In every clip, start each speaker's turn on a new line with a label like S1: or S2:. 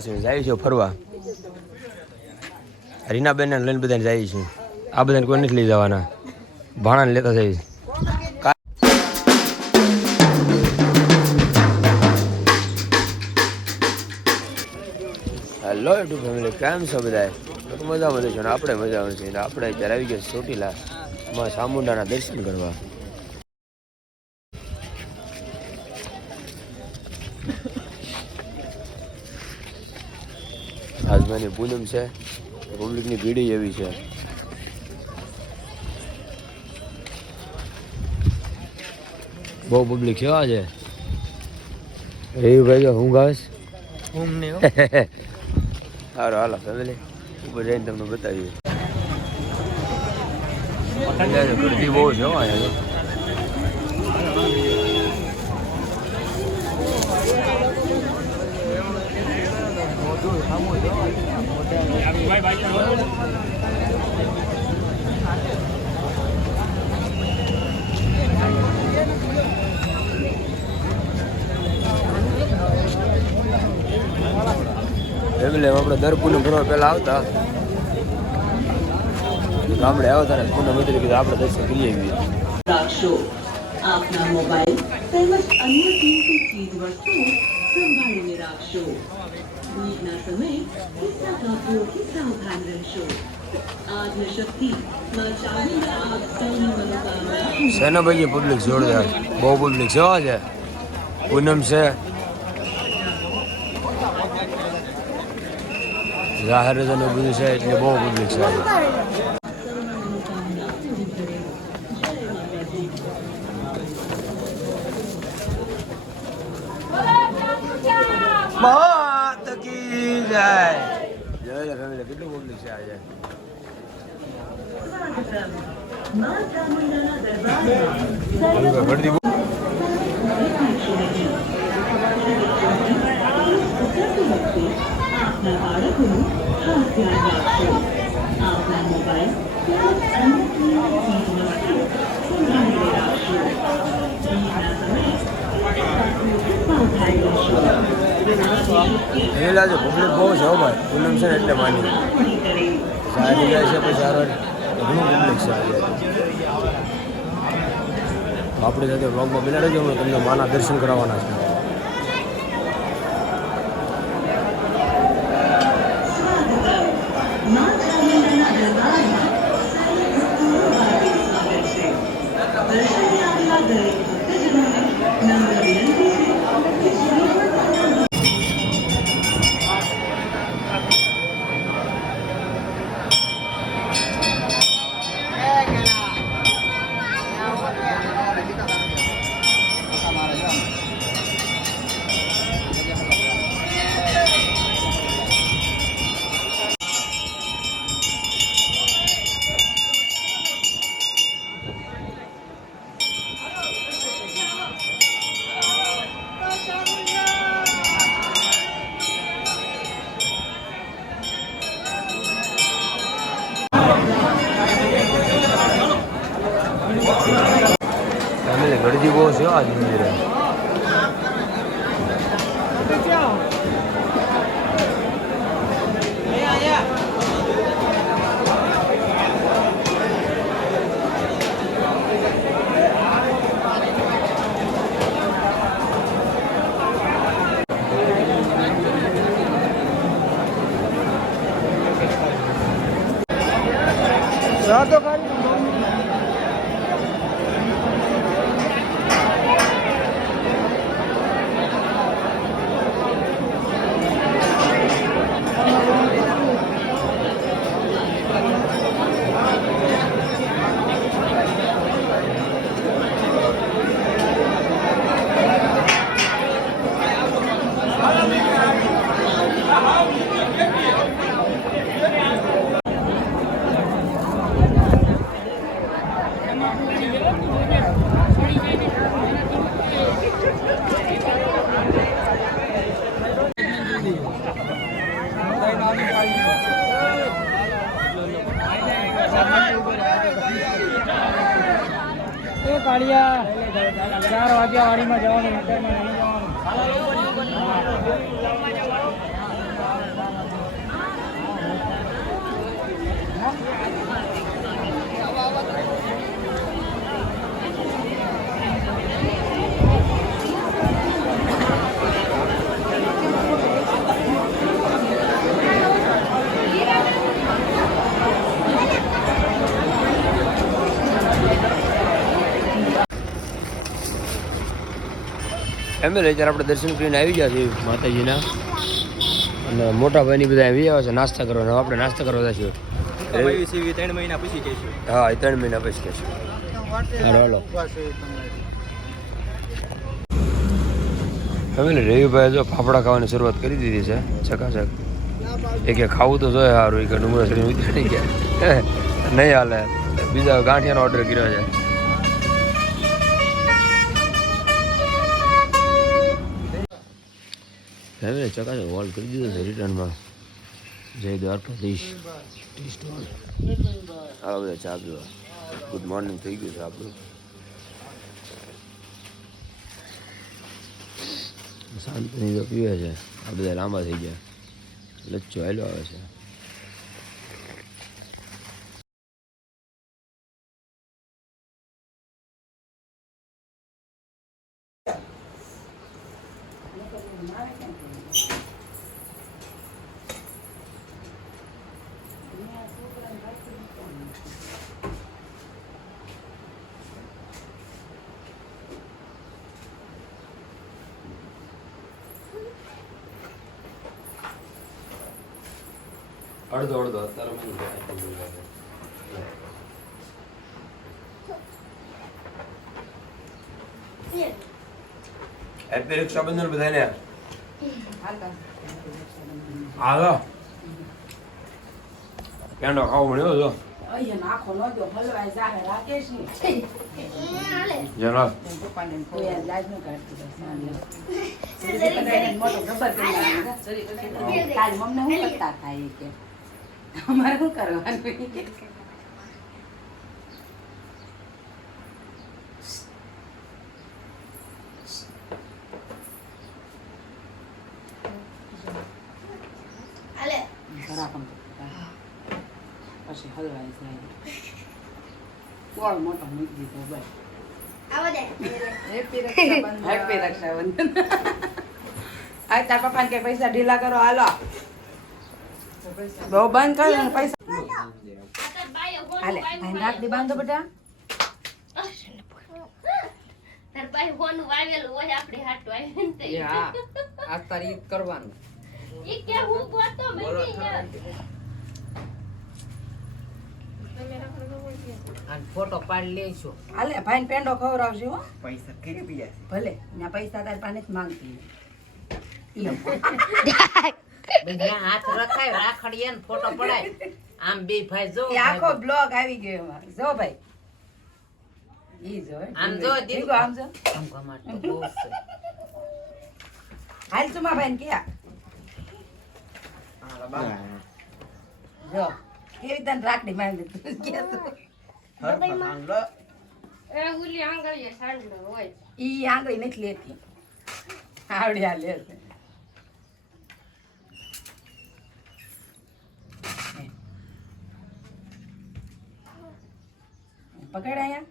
S1: જાય છે, ફરવા. રીનાબેન ને લઈને બધાને જાય છે. આ બધાને કોઈ નથી લઈ જવાના. ભાણાને લેતા જાય હેલો યુટ્યુબ ફેમિલી કેમ છો બધા મજામાં છો ને? આપણે મજામાં આવે છે આપણે અત્યારે આવી ગયા ચોટીલા. માં ચામુંડાના દર્શન કરવા. આજમાની પૂનમ છે. પબ્લિકની ભીડી એવી છે. બહુ પબ્લિક કેવા છે. એ એવું ભાઈ કે હું. ને સારું હાલો ફેમિલી ઉપર જઈને તમને બતાવીએ. ગરદી બહુ છે. ફેમિલી આપણે દર પૂનમ ભરવા પહેલા આવતા. ગામડે આવતા ને પૂનમ ઉતરી કીધું આપણે દર્શન કરી આવીએ
S2: રાખશો આપના મોબાઈલ તેમજ અન્ય કિંમતી ચીજ વસ્તુઓ સંભાળીને રાખશો. ભીડના સમયે કિસ્સા કાપીઓથી સાવધાન રહેશો આજની શક્તિ માં ચાવીને આપ સૌની મનોકામના
S1: શેના ભાઈ પબ્લિક જોરદાર. બહુ પબ્લિક છે હો આજે. પૂનમ છે. જાહેર રજાને બધું છે એટલે બહુ પબ્લિક છે આજે.
S2: જય
S1: જય ફેમિલી કેટલું પબ્લિક છે આજે
S2: આપના મોબાઈલ સાવધાન
S1: છે પબ્લિક બહુ છે ભાઈ. પૂનમ છે ને એટલે માની સારી જાય છે પછી સારો ઘણું પબ્લિક છે. આપણી સાથે બ્લોગમાં બિલાડી રહેજો તમને માના દર્શન કરાવવાના છે.
S3: કાળિયા ચાર વાગ્યા વાડીમાં જવાનું જવાનું.
S1: ફેમિલી અત્યારે આપણે દર્શન કરીને આવી ગયા છીએ માતાજીના. અને મોટા ભાઈની બધા આવી આવ્યા છે નાસ્તા કરવાનો. આપણે નાસ્તા કરવા જશું
S3: ત્રણ મહિના પછી કહીશું
S1: હા એ ત્રણ મહિના પછી હાલો હાલો. ફેમિલી રવિભાઈ જો ફાફડા ખાવાની શરૂઆત કરી દીધી છે ચકાચક એ કે ખાવું તો જોઈએ સારું એ કે ડુંગળા ચડીને ઉતરી ગયા. નહીં હાલે. બીજા ગાંઠિયાનો ઓર્ડર કર્યો છે. ફેમિલી ચકાચક હોલ કરી દીધો છે રિટર્નમાં. જય દ્વારકાધીશ. ટી સ્ટોલ બધા ચા પીવા ગુડ મોર્નિંગ થઈ ગયું છે આપણું. શાંતિની તો પીવે છે. આ બધા લાંબા થઈ ગયા. લચ્ચો હેલો આવે છે. અડધો અડધો અત્યારે હેપી રક્ષાબંધન બધાને હાલો પેંડો ખાવો મળ્યો છો
S4: અહીંયા નાખો ન દો હલવાઈ જાહે રાકેશની
S1: જરા
S4: કોઈ આ લાજ ન કાઢતી બસ ના લે બધાને મોટો ગબ્બર કરી નાખ્યો. તારી મમ્મી શું કરતા હતા એ કે અમારે શું કરવાનું. પછી હલવાઈ જાય. ગોળ મોટો મૂકી દીધો બસ. હેપી રક્ષાબંધન આ તાર પપ્પાને કે પૈસા ઢીલા કરો હાલો. બહુ બંધ કરો ને પૈસા હાલે ભાઈ રાખડી બાંધો. બેટા
S5: તાર પાસે હોનું વાવેલું હોય આપણે હાટું આવીને તે.
S6: આ તારી કરવાનું.
S5: ઈ કે હું ગોતો.
S6: ફોટો પાડી લઈશું.
S4: હાલે ભાઈને પેંડો ખવડાવજો હો.
S3: પૈસા કરી પીયા
S4: ભલે ને પૈસા તારે પાસે જ માંગતી.
S6: બધા હાથ રખાય રાખડીએ ને ફોટો પડાય. આમ બે ભાઈ જો
S4: આખો બ્લોગ આવી ગયો એમાં જો ભાઈ. ઈ જો
S6: આમ જો,
S4: દીકરો. આમ જો.
S6: આમ ગમાટ તો બહુ છે.
S4: હાલ સુમા ભાઈ ક્યાં. જો કેવી તને રાખડી માંગી તું કે તું
S5: એ ઉલી આંગળીએ સાંડલો હોય.
S4: ઈ આંગળી નથી લેતી. આવડ્યા લે છે. પકડ અહીંયા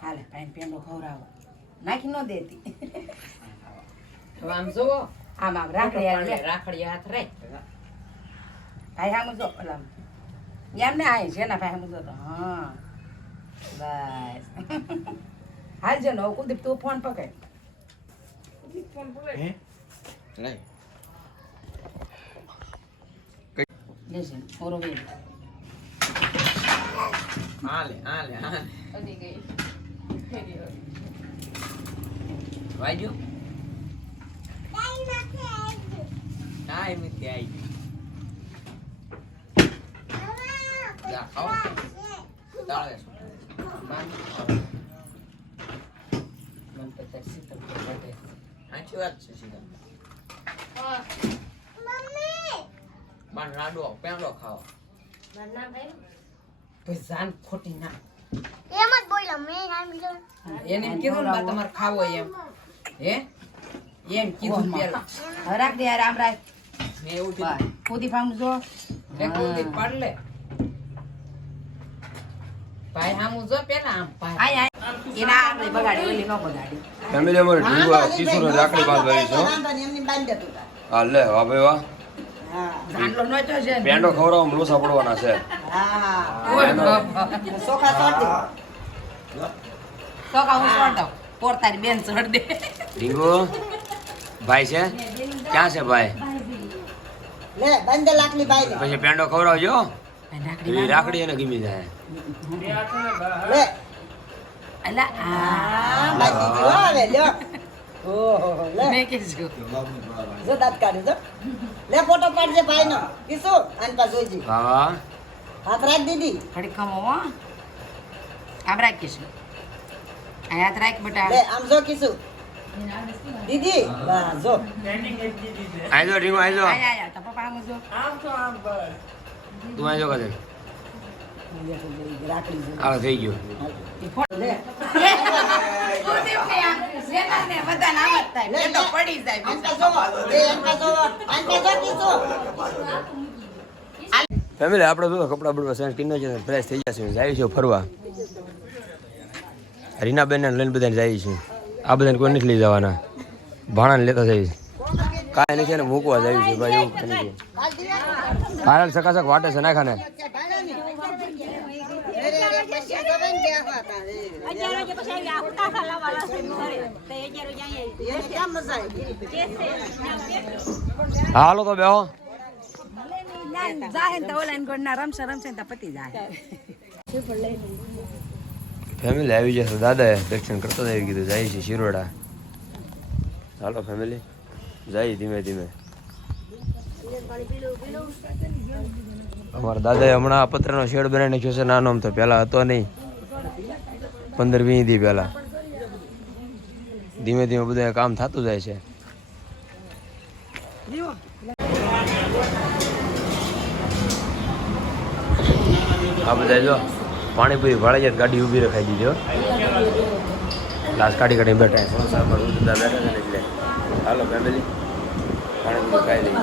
S4: હાલે ભાઈ પેંડો ખવડાવો નાખી ન દેતી
S6: હવે આમ જોવો
S4: આમ આમ રાખડી હાલ લે.
S6: રાખડી હાથ રાખ
S4: ભાઈ આમ જો ઓલા આમ. એમ ને આય છે ને ભાઈ આમ જો તો હા બસ હાલ જો ને હવે કુલદીપ તું ફોન પકડ. લેશે ઓરો વેલ
S6: આલે આલે હાલે વાગ્યો હા એમ જ આવી. જા ખાઓ. તાળે
S4: ગણપતિ શીતળ બધે
S6: સાચી વાત છે
S5: હા.
S6: બાન લાડવો પેંડો ખાઓ
S5: ભાઈ
S6: જાન ખોટી ના
S5: એમ જ બોલ્યો મેં આમ કીધું
S6: એને કીધું ને બા તમારે ખાવો એમ હે એમ કીધું પેલા
S4: રાખડી યાર આમ રાખ
S6: મેં એવું કીધું
S4: કુલદીપ આમ જો
S6: લે કુલદીપ પાડ લે ભાઈ આમ જો પેલા આમ ભાઈ
S1: ફેમિલી અમારે ઢીંગુ આ કિશોર રાખડી બાંધવાની છે હો. લે વાહ ભાઈ વાહ. પેંડો ખવડાવવા લોસા પડવાના છે ઢીંગુ ભાઈ છે ક્યાં છે ભાઈ પછી પેંડો ખવડાવજો રાખડી એને ગમી જાય
S4: અલા આ મેં કીધું
S7: ફોટો પાડજે ભાઈ નો કિશુ આની પાસે જોઈજી
S1: હા
S7: હાથ રાખ દીદી
S4: ઘડી ખમો હો આમ રાખીશું આ હાથ રાખ બેટા
S7: લે આમ જો કિશુ દીદી વાહ જો
S1: આઈ જો ઢીંગુ આઈ જો
S4: આયા આયા તો પપ્પા આમ જો
S1: તું આઈ જો કદે
S7: રાખડી જો
S1: આ થઈ ગયું
S4: ને પડી જાય
S7: જો
S1: ફેમિલી આપણે તો કપડા બપડા સેન્સ કિન્નો છે ફ્રેશ થઈ જશે. જાય છે ફરવા. રીનાબેન ને લઈને બધાને જાય છે આ બધાને કોઈ નથી લઈ જવાના. ભાણાને લેતા જાય છે કાંઈ નથી એને મૂકવા જાય છે ભાઈ એવું નથી. સકાસક વાટે છે નાખા ને
S7: એને કેમ મજા આવી
S1: હા હાલો તો બેહો ફેમિલી આવી જશે દાદા દર્શન કરતા આવી કીધું જાય છે શિરોડા હાલો ફેમિલી જાય ધીમે ધીમે અમારા દાદાએ હમણાં આ પત્રનો શેડ બનાવી નાખ્યો છે, નાનો તો પહેલાં હતો નહીં. પંદર વીસ દી પહેલા. ધીમે ધીમે બધું કામ થતું જાય છે. આ બધા જો પાણીપુરી ભાળી જાય ગાડી ઊભી રખાઈ દીધી લાસ્ટ કાઢી કાઢી બેઠા બેઠા એટલે. હાલો ફેમિલી પાણીપુરી ખાઈ લઈએ.